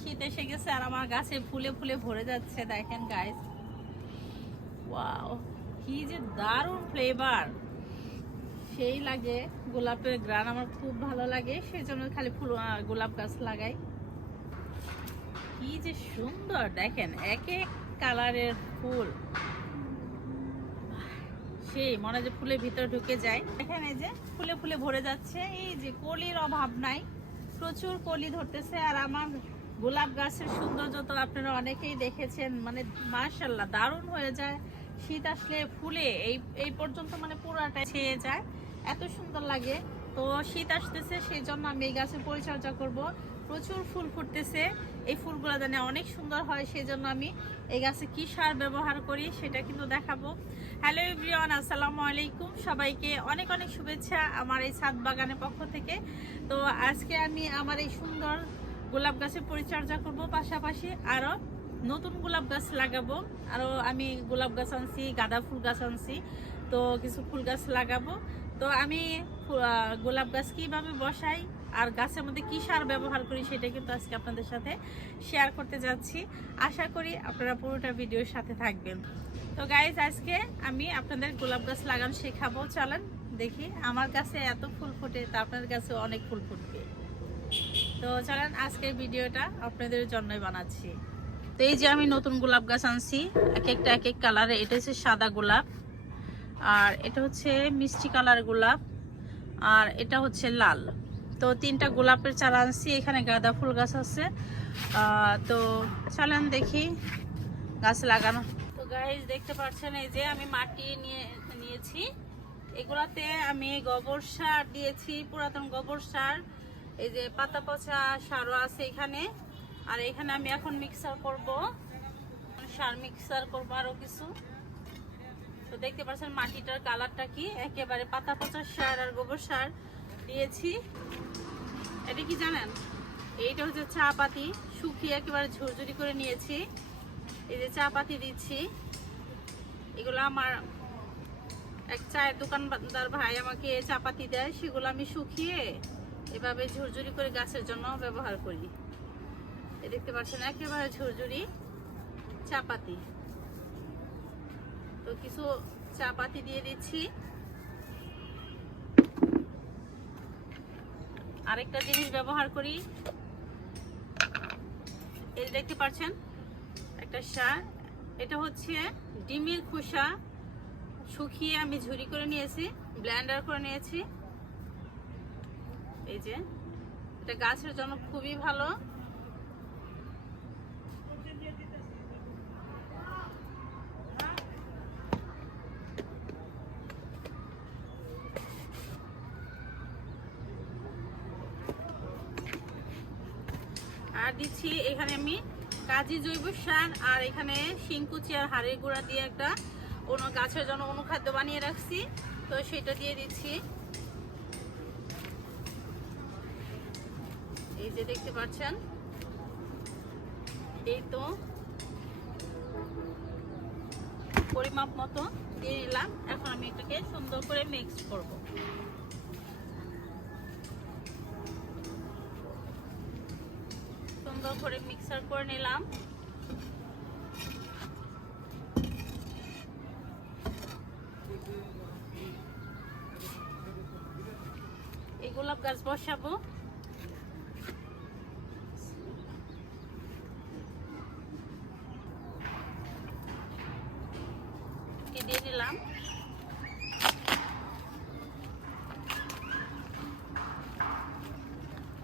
শীত এসে গেছে আর আমার গাছে ফুলে ফুলে ভরে যাচ্ছে, দেখেন গাইস ওয়াও কি যে দারুণ ফ্লেভার সেই লাগে, গোলাপের গ্রান আমার খুব ভালো লাগে সেই জন্য খালি ফুল গোলাপ গাছ লাগাই। কি যে সুন্দর, দেখেন, এক এক কালারের ফুল। সেই, মনে যে ফুলের ভিতরে ঢুকে যায়। এখানে যে, ফুলে ফুলে ভরে যাচ্ছে, এই যে কলির অভাব নাই। প্রচুর কলি ধরতেছে আর আমার গোলাপ গাছের সৌন্দর্য তো আপনারা অনেকেই দেখেছেন মানে মার্শাল্লাহ দারুণ হয়ে যায়। শীত আসলে ফুলে, এই এই পর্যন্ত মানে পুরাটা ছেয়ে যায়। এত সুন্দর লাগে। তো শীত আসতেছে সেই জন্য আমি এই গাছের পরিচর্যা করব। প্রচুর ফুল ফুটতেছে। এই ফুলগুলো জানে অনেক সুন্দর হয় সেই জন্য আমি এই গাছে কি সার ব্যবহার করি সেটা কিন্তু দেখাবো। হ্যালো এভরিওয়ান, আসসালামু আলাইকুম। সবাইকে অনেক অনেক শুভেচ্ছা আমার এই ছাদ বাগানের পক্ষ থেকে। তো আজকে আমি আমার এই সুন্দর গোলাপ গাছের পরিচর্যা করব পাশাপাশি আরও নতুন গোলাপ গাছ লাগাবো। আরও আমি গোলাপ গাছ আনছি, গাঁদা ফুল গাছ আনছি, তো কিছু ফুল গাছ লাগাবো। তো আমি গোলাপ গাছ কীভাবে বসাই আর গাছের মধ্যে কি সার ব্যবহার করি সেটা কিন্তু আজকে আপনাদের সাথে শেয়ার করতে যাচ্ছি। আশা করি আপনারা পুরোটা ভিডিওর সাথে থাকবেন। তো গাইজ আজকে আমি আপনাদের গোলাপ গাছ লাগানো শেখাবো। চলেন দেখি আমার কাছে এত ফুল ফুটে, তা আপনাদের কাছে অনেক ফুল ফুটবে। তো চলেন আজকের ভিডিওটা আপনাদের জন্যই বানাচ্ছি। তো এই যে আমি নতুন গোলাপ গাছ আনছি এক একটা এক এক কালারে এটা হচ্ছে সাদা গোলাপ, আর এটা হচ্ছে মিষ্টি কালার গোলাপ, আর এটা হচ্ছে লাল। তো তিনটা গোলাপের চারা আনছি, এখানে গাঁদা ফুল গাছ আছে। তো চলেন দেখি গাছ লাগানো। তো গাইজ দেখতে পাচ্ছেন এই যে আমি মাটি নিয়ে, নিয়েছি। এগুলাতে আমি গোবর সার দিয়েছি, পুরাতন গোবর সার। এই যে পাতা পচা সারও আছে এখানে। আর এখানে আমি এখন মিক্সার করব। সার মিক্সার করব আরও কিছু। তো দেখতে পাচ্ছেন মাটিটার কালারটা কি? একেবারে পাতা পচা সার আর গোবর সার দিয়েছি। এটা কি জানেন? এইটা হচ্ছে চা পাতি শুকিয়ে একেবারে ঝুরঝুরি করে নিয়েছি। এই যে চা পাতি দিচ্ছি। এগুলো আমার এক চায়ের দোকানদার ভাই আমাকে চা পাতি দেয়। সেগুলো আমি শুকিয়ে এভাবে ঝুরঝুরি করে গাছের জন্য ব্যবহার করি। এ দেখতে পাচ্ছেন, একেবারে ঝুরঝুরি চা পাতি তো কিছু চা পাতি দিয়ে দিচ্ছি। আরেকটা জিনিস ব্যবহার করি। এই দেখতে পাচ্ছেন, একটা সার এটা হচ্ছে ডিমের খোসা। শুকিয়ে আমি ঝুরি করে নিয়েছি, ব্ল্যান্ডার করে নিয়েছি। এই যে, এটা গাছের জন্য খুবই ভালো। আর দিচ্ছি এখানে আমি কাজী জৈব সার আর এখানে শিংকুচি আর হাড়ের গুঁড়া দিয়ে একটা অন্য গাছের জন্য অনুখাদ্য বানিয়ে রাখছি। তো সেটা দিয়ে দিচ্ছি। যে দেখতে পাচ্ছেন, এই তো পরিমাপ মতো দিয়ে নিলাম। এখন আমি এটাকে সুন্দর করে মিক্স করব। সুন্দর করে মিক্সার করে নিলাম। গোলাপ গাছ বসাবো এ দিয়ে দিলাম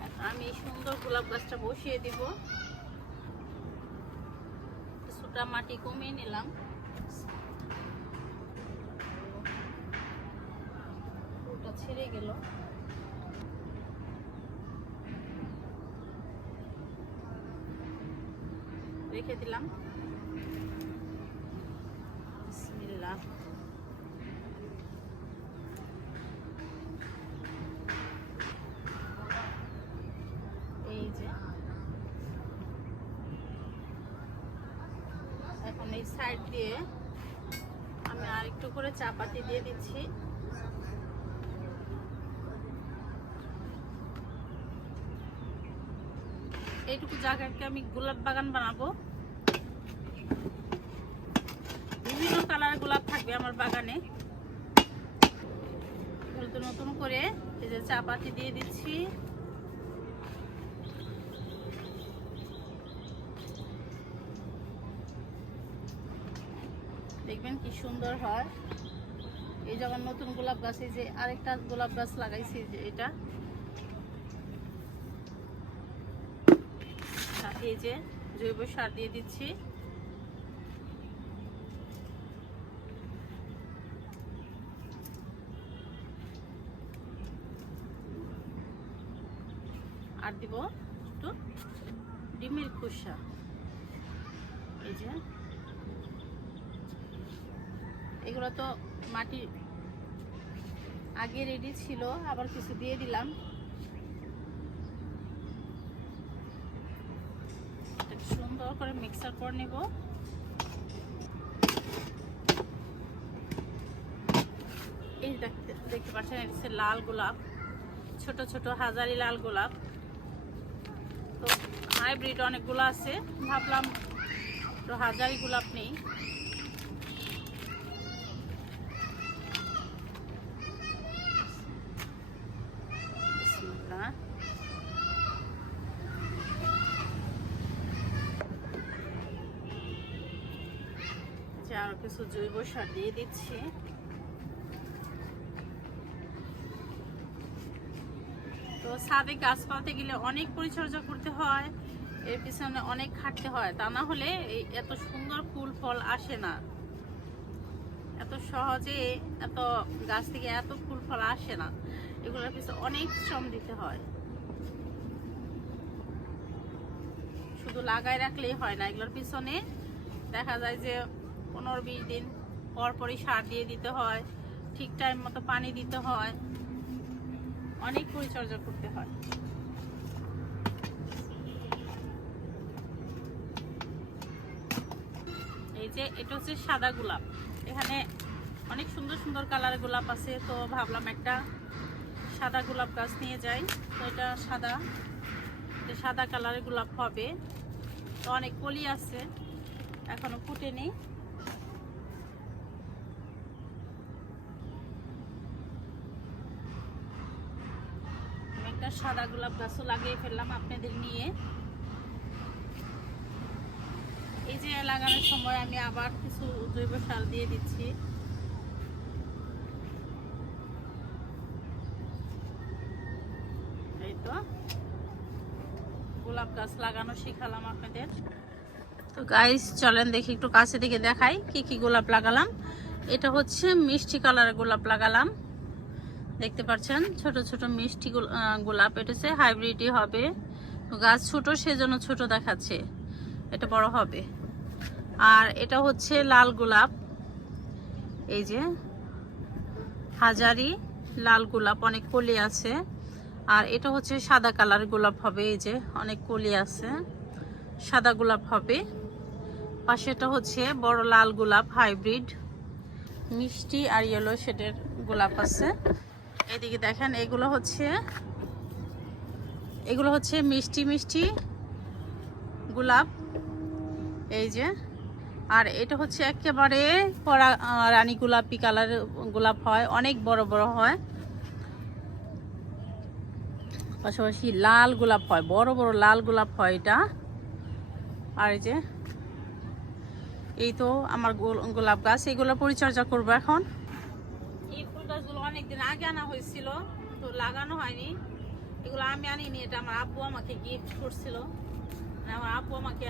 এখন আমি এই সুন্দর গোলাপ গাছটা বসিয়ে দিব। কিছুটা মাটি কমিয়ে নিলাম। ফুলটা ছিঁড়ে গেল। রেখে দিলাম বিসমিল্লাহ এই যে এখন এই সাইড দিয়ে আমি আর একটু করে চাপাতি দিয়ে দিচ্ছি। এইটুকু জায়গাকে আমি গোলাপ বাগান বানাবো। বিভিন্ন কালার গোলাপ থাকবে আমার বাগানে। নতুন করে এই যে চা পাতি দিয়ে দিচ্ছি। কি সুন্দর হয়। এই যখন নতুন গোলাপ গাছ, এই যে আরেকটা গোলাপ গাছ লাগাইছি যে এটা। এই যে জৈব সার দিয়ে দিচ্ছি। আর দিব একটু ডিমের খোসা। এই যে এগুলো তো মাটি আগে রেডি ছিল, আবার কিছু দিয়ে দিলাম। সুন্দর করে মিক্সার করে নেব। এই দেখতে দেখতে পাচ্ছেন এটা হচ্ছে লাল গোলাপ, ছোট ছোট হাজারি লাল গোলাপ। তো হাইব্রিড অনেকগুলো আছে, ভাবলাম তো হাজারি গোলাপ নেই। কিছু জৈব সার দিয়ে দিচ্ছি। তো ছাদে গাছ পালতে গেলে অনেক পরিচর্যা করতে হয়, এর পিছনে অনেক খাটতে হয়। তা না হলে এত সুন্দর ফুল, ফল আসে না। এত সহজে এত গাছ থেকে এত ফুল, ফল আসে না। এগুলোর পিছনে অনেক শ্রম দিতে হয়। শুধু লাগাই রাখলেই হয় না, এগুলোর পিছনে দেখা যায় যে পনেরো বিশ দিন পরপরই সার দিয়ে দিতে হয়, ঠিক টাইম মতো পানি দিতে হয়। অনেক পরিচর্যা করতে হয়। এই যে এটা হচ্ছে সাদা গোলাপ। এখানে অনেক সুন্দর সুন্দর কালারের গোলাপ আছে, তো ভাবলাম একটা সাদা গোলাপ গাছ নিয়ে যাই। তো এটা সাদা সাদা কালারের গোলাপ হবে। তো অনেক কলি আছে, এখনও ফুটেনি। সাদা গোলাপ গাছও লাগিয়ে ফেললাম আপনাদের নিয়ে। এই যে লাগানোর সময় আমি আবার কিছু জৈব সার দিয়ে দিচ্ছি। এই তো। গোলাপ গাছ লাগানো শিখালাম আপনাদের। তো গাইস চলেন দেখি একটু কাছে দিকে দেখাই কি কি গোলাপ লাগালাম। এটা হচ্ছে মিষ্টি কালারের গোলাপ লাগালাম। দেখতে পাচ্ছেন, ছোট ছোট মিষ্টি গোল- গোলাপ এটা হচ্ছে হাইব্রিডই হবে। গাছ ছোট, সেজন্য ছোট দেখাচ্ছে, এটা বড় হবে। আর এটা হচ্ছে লাল গোলাপ, এই যে হাজারি লাল গোলাপ, অনেক কলি আছে। আর এটা হচ্ছে সাদা কালার গোলাপ হবে, এই যে অনেক কলি আছে, সাদা গোলাপ হবে। পাশেটা হচ্ছে বড় লাল গোলাপ, হাইব্রিড, মিষ্টি আর ইয়েলো শেডের গোলাপ আছে। এদিকে দেখেন, এগুলো হচ্ছে এগুলো হচ্ছে মিষ্টি মিষ্টি গোলাপ। এই যে, আর এটা হচ্ছে একেবারে পরা রানী গোলাপি কালারের গোলাপ হয়, অনেক বড় বড় হয়। পাশাপাশি লাল গোলাপ হয়, বড় বড় লাল গোলাপ হয় এটা। আর এই যে, এই তো আমার গোল- গোলাপ গাছ, এগুলো পরিচর্যা করব এখন। গাছগুলো অনেকদিন আগে আনা হয়েছিল, তো লাগানো হয়নি। এগুলো আমি আনিনি, এটা আমার আব্বু আমাকে গিফট করছিল। আমার আব্বু আমাকে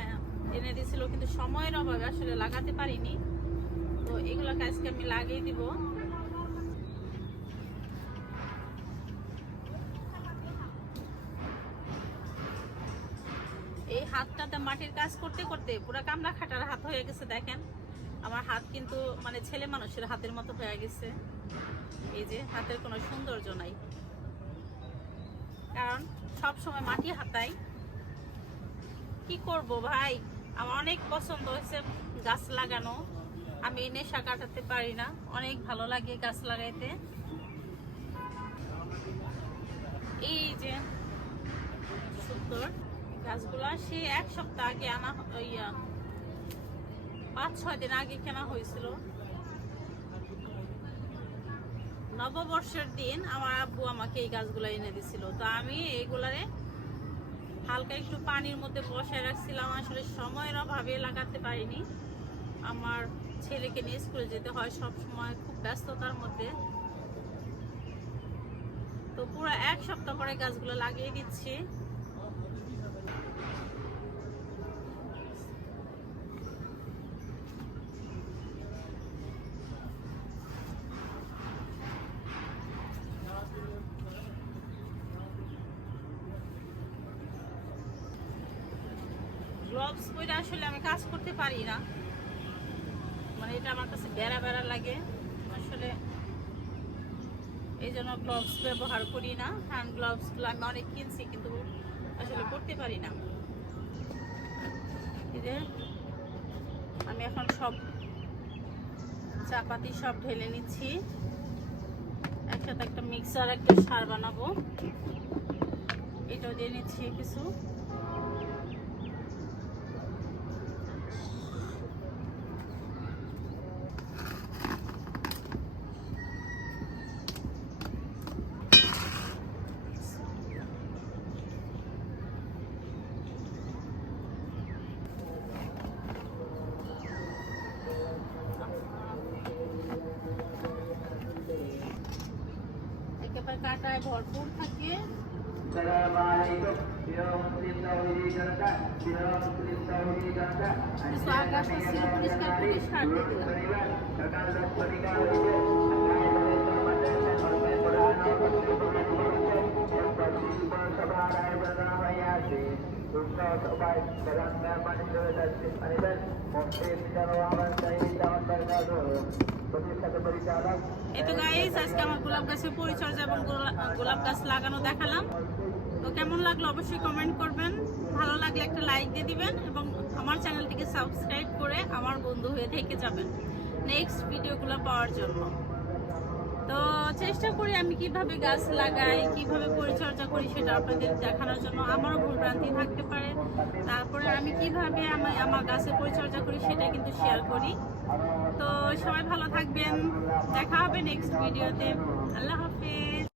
এনে দিয়েছিল, কিন্তু সময়ের অভাবে আসলে লাগাতে পারিনি। তো এগুলোকে আজকে আমি লাগিয়ে দিব। এই হাতটাতে মাটির কাজ করতে করতে পুরো কামড়া খাটার হাত হয়ে গেছে, দেখেন। আমার হাত কিন্তু মানে ছেলে মানুষের হাতের মতো হয়ে গেছে। এই যে হাতের কোনো সৌন্দর্য নাই। কারণ সব সময় মাটি হাতাই। কি করব ভাই? আমার অনেক পছন্দ হয়েছে গাছ লাগানো। আমি নেশা কাটাতে পারি না। অনেক ভালো লাগে গাছ লাগাইতে। এই যে সুন্দর গাছগুলা, সে এক সপ্তাহ আগে আনা পাঁচ ছয় দিন আগে কেনা হয়েছিল। নববর্ষের দিন আমার আব্বু আমাকে এই গাছগুলো এনে দিছিল। তো আমি এইগুলারে হালকা একটু পানির মধ্যে বসায় রাখছিলাম। আসলে সময়ের অভাবে লাগাতে পারিনি। আমার ছেলেকে নিয়ে স্কুলে যেতে হয় সব সময় খুব ব্যস্ততার মধ্যে। তো পুরো এক সপ্তাহ পরে গাছগুলো লাগিয়ে দিচ্ছি। গ্লোভস পরে আসলে আমি কাজ করতে পারি না। মানে এটা আমার কাছে বেড়া বেড়া লাগে। আসলে এই জন্য গ্লোভস ব্যবহার করি না। হ্যান্ড গ্লোভসগুলো আমি অনেক কিনছি কিন্তু আসলে করতে পারি না। আমি এখন সব চাপাতি সব ঢেলে নিচ্ছি। একসাথে একটা মিক্সার একটা সার বানাবো। এটাও দিয়ে নিচ্ছি কিছু। সহায়তায় ভরপুর থাকে আকাশ পরিষ্কার করে সার দিয়ে দিলাম সভায় প্রধান তো গাইস আজকে আমার গোলাপ গাছের পরিচর্যা এবং গোলাপ গাছ লাগানো দেখালাম। তো কেমন লাগল অবশ্যই কমেন্ট করবেন। ভালো লাগলে একটা লাইক দিয়ে দিবেন এবং আমার চ্যানেলটিকে সাবস্ক্রাইব করে আমার বন্ধু হয়ে থেকে যাবেন নেক্সট ভিডিওগুলো পাওয়ার জন্য। তো চেষ্টা করি আমি কীভাবে গাছ লাগাই, কীভাবে পরিচর্যা করি সেটা আপনাদের দেখানোর জন্য। আমারও ভুলভ্রান্তি থাকতে পারে। তারপরে আমি কীভাবে আমি আমার গাছের পরিচর্যা করি সেটা কিন্তু শেয়ার করি। তো সবাই ভালো থাকবেন। দেখা হবে নেক্সট ভিডিওতে আল্লাহ হাফিজ।